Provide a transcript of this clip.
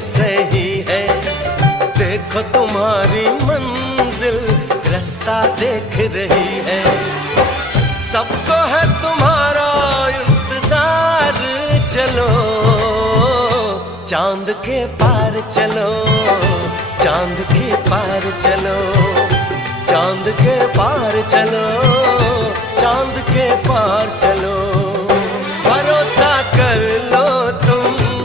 सही है। देखो तुम्हारी मंजिल रास्ता देख रही है। सबको है तुम्हारा इंतजार, चलो चांद के पार चलो, चांद के पार चलो, चांद के पार चलो, चांद के पार चलो।